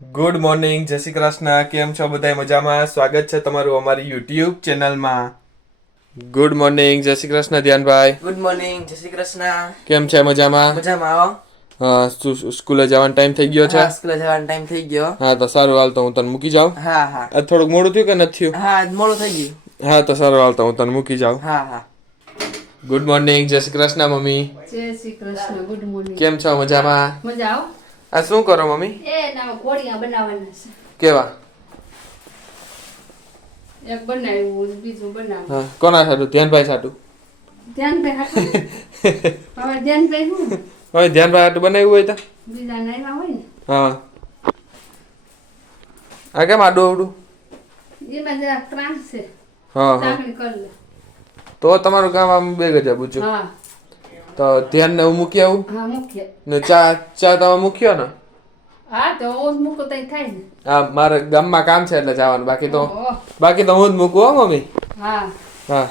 Good morning, જય શ્રી કૃષ્ણ. કેમ છો બધા? મજામાં? સ્વાગત છે તમારું અમારી યુટ્યુબ ચેનલમાં. ગુડ મોર્નિંગ, જય શ્રી કૃષ્ણ ધ્યાનભાઈ. ગુડ મોર્નિંગ, જય શ્રી કૃષ્ણ. કેમ છે? મજામાં? મજામાં આવો. સ્કૂલે જવાનો ટાઈમ થઈ ગયો છે? હા, સ્કૂલે જવાનો ટાઈમ થઈ ગયો. હા તો સારું, હાલ તો હું તને મૂકી જાઉં. હા હા. આ થોડુંક મોડું થયું કે નથી થયું? હા, મોડું થઈ ગયું. હા તો સારું, હાલ તો હું તને મૂકી જાઉં. હા હા. ગુડ મોર્નિંગ, જય શ્રી કૃષ્ણ મમ્મી. જય શ્રી કૃષ્ણ. Good morning. કેમ છો? મજામાં? મજા આવો. આ શું કરો મમ્મી? એ ના ઘોડિયા બનાવવાના છે. કેવા? એક બનાવ્યું બીજું બનાવ્યું. હા, કોના સાટું? ધ્યાનભાઈ સાટું? ધ્યાનભાઈ હાટું. હવે ધ્યાનભાઈ શું હવે ધ્યાનભાઈ સાટું બનાવ્યું હોય તો? બીજા નાયવા હોય ને હા. આ કેમ આડું અવડું? એમાં જરા ત્રાસ છે. હા હા. ચાકણી કરી લે. તો તમારું કામ આમ બે ગજા પૂછ્યું. હા તો ધ્યાન ને હું મૂકી આવું હા મુખ્ય. ને ચા તમે મૂક્યો ને? હા તો હું મૂકો તો થાય ને. હા, મારે ગામમાં કામ છે એટલે જવાનું. બાકી તો ઓહો. હું જ મૂકું હો મમ્મી. હા હા.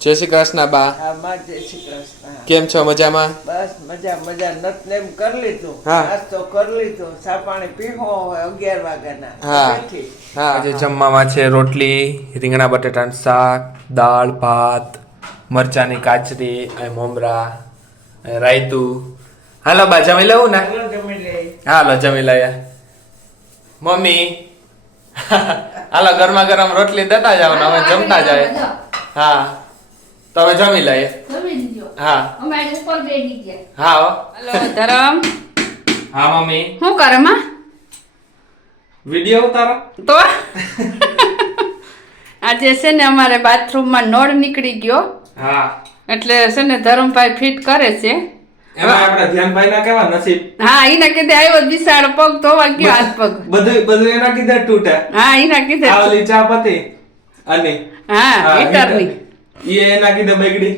જય શ્રી કૃષ્ણ બા. હા માં જય શ્રી કૃષ્ણ. કેમ છો? મજામાં? બસ મજા મજા નતનેમ કરી લીધું. હા. નાસ્તો કરી લીધો. ચા પાણી પીવો હવે 11 વાગ્યાના. હા. બેઠી. હા, આજે જમવામાં છે રોટલી, રીંગણા બટેટાનું શાક, દાળ, ભાત, મરચાની કાચરી અને મમરા અને રાયતું. હાલો બા, જમી લઉં ને? ચાલો જમી લઈએ. હાલો જમી લઈએ. મમ્મી હાલો ગરમા ગરમ રોટલી દેતા જાવ ને હવે જમતા જાય. હા તો હવે જમી લઈએ. જમી લીધો. હા અમારે ઉપર બેઠી ગયા. હા હો. હલો ધરમ. હા મમ્મી. શું કરે માં? વિડિયો ઉતારો. તો આજે છે ને અમારે બાથરૂમમાં નળ નીકળી ગયો હા, એટલે છે ને ધરમભાઈ ફિટ કરે છે. એમાં આપણે ધ્યાનભાઈ ના કેવા નસીબ. હા એના કીધે આવ્યો બિસાડ પગ ધોવા ગયો હાથ પગ. બધું એના કીધે તૂટે. હા એના કીધે આ ઓલી ચા પતી અને હા હીટરની. ઈ એના કીધે બગડી.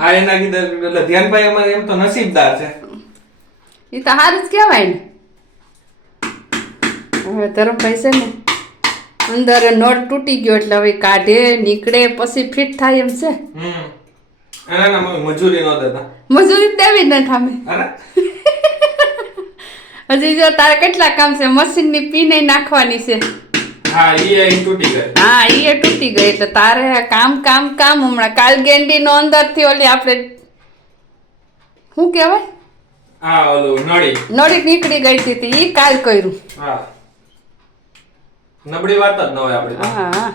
આ એના કીધે એટલે ધ્યાનભાઈ અમારે એમ તો નસીબદાર છે. એ તો સારું જ કહેવાય ને. હવે ધરમભાઈ છે ને અંદર નળ તૂટી ગયો એટલે હવે કાઢે નીકળે પછી ફિટ થાય એમ છે. એના ના મમ્મી મજૂરી ન દેતા. મજૂરી દેવી જ નથી અમે. અરે હજી જો તારે કેટલા કામ છે, મશીનની પીને નાખવાની છે. હા, ઈ તૂટી ગઈ. હા એ તૂટી ગઈ એટલે તારે કામ કામ કામ. હમણાં કાલ ગેંડી નો અંદર થી ઓલી આપણે શું કહેવાય હા, ઓલું નળી. નળી નીકળી ગઈ હતી ઈ કાલ કર્યું. હા, નબળી વાત જ ન હોય આપણી. હા